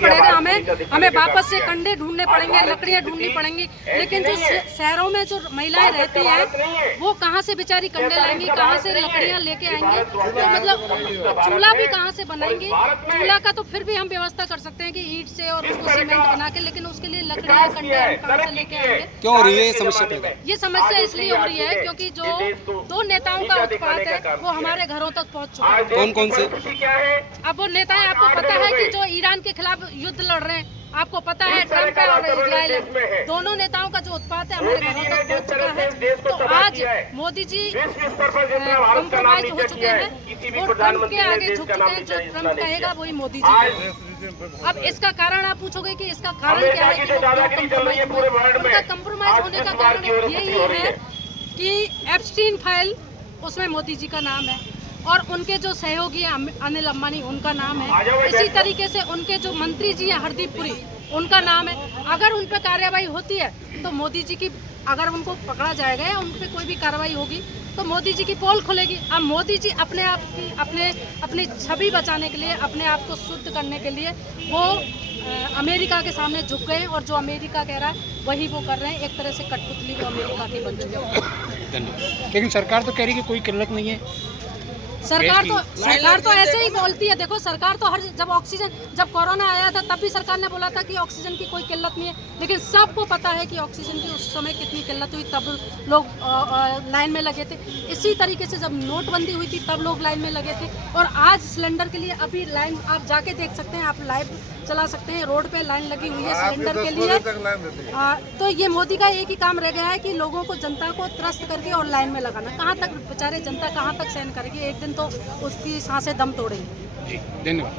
पड़ेगा, हमें वापस से कंडे ढूंढने पड़ेंगे, लकड़ियाँ ढूंढनी पड़ेंगी। लेकिन जो शहरों में जो महिलाएं रहती हैं वो कहाँ से बेचारी कंडे लाएंगी, कहाँ से लकड़ियाँ लेके आएंगी? तो मतलब चूल्हा भी कहाँ से बनाएंगी? चूल्हा का तो फिर भी हम व्यवस्था कर सकते हैं कि ईंट से और उसको सीमेंट बना के, लेकिन उसके लिए लकड़ियाँ कंडे हम कहाँ से लेके आएंगे? क्यों हो रही है ये समस्या? ये समस्या इसलिए हो रही है क्योंकि जो दो नेताओं का उत्पात है वो हमारे घरों तक पहुँच चुका है। कौन कौन से? अब वो नेताएं, आपको पता है कि जो ईरान के खिलाफ युद्ध लड़ रहे हैं, आपको पता है ट्रम्प है और इजराइल है, दोनों नेताओं का जो उत्पात है हमारे घरों तक पहुंच चुका है। तो आज मोदी जी कम्प्रोमाइज हो चुके हैं, वो ट्रम्प के आगे झुक चुके हैं, जो ट्रम्प कहेगा वही मोदी जी। अब इसका कारण आप पूछोगे कि इसका कारण क्या है कि वो क्यों कम्प्रोमाइज हुए? उनका कम्प्रोमाइज होने का कारण यही है कि एप्स्टीन फाइल, उसमें मोदी जी का नाम है और उनके जो सहयोगी अनिल अंबानी उनका नाम है। इसी तरीके से उनके जो मंत्री जी हैं हरदीप पुरी, उनका नाम है। अगर उन पर कार्रवाई होती है तो मोदी जी की, अगर उनको पकड़ा जाएगा या उन पर कोई भी कार्रवाई होगी तो मोदी जी की पोल खुलेगी। अब मोदी जी अपने आप की अपनी छवि बचाने के लिए, अपने आप को शुद्ध करने के लिए वो अमेरिका के सामने झुक गए और जो अमेरिका कह रहा है वही वो कर रहे हैं। एक तरह से कठपुतली वो अमेरिका की बन चुके हैं। लेकिन सरकार तो कह रही है कि कोई किल्लत नहीं है। सरकार तो ऐसे ही बोलती है। देखो सरकार तो जब कोरोना आया था तब भी सरकार ने बोला था कि ऑक्सीजन की कोई किल्लत नहीं है, लेकिन सबको पता है कि ऑक्सीजन की उस समय कितनी किल्लत हुई, तब लोग लाइन में लगे थे। इसी तरीके से जब नोटबंदी हुई थी तब लोग लाइन में लगे थे और आज सिलेंडर के लिए अभी लाइन आप जाके देख सकते हैं, आप लाइव चला सकते हैं, रोड पे लाइन लगी हुई है सिलेंडर के लिए। तो ये मोदी का एक ही काम रह गया है कि लोगों को, जनता को त्रस्त करके और लाइन में लगाना। कहाँ तक बेचारे जनता कहाँ तक सहन करेगी? एक दिन तो उसकी सांसें दम तोड़ेंगी। धन्यवाद।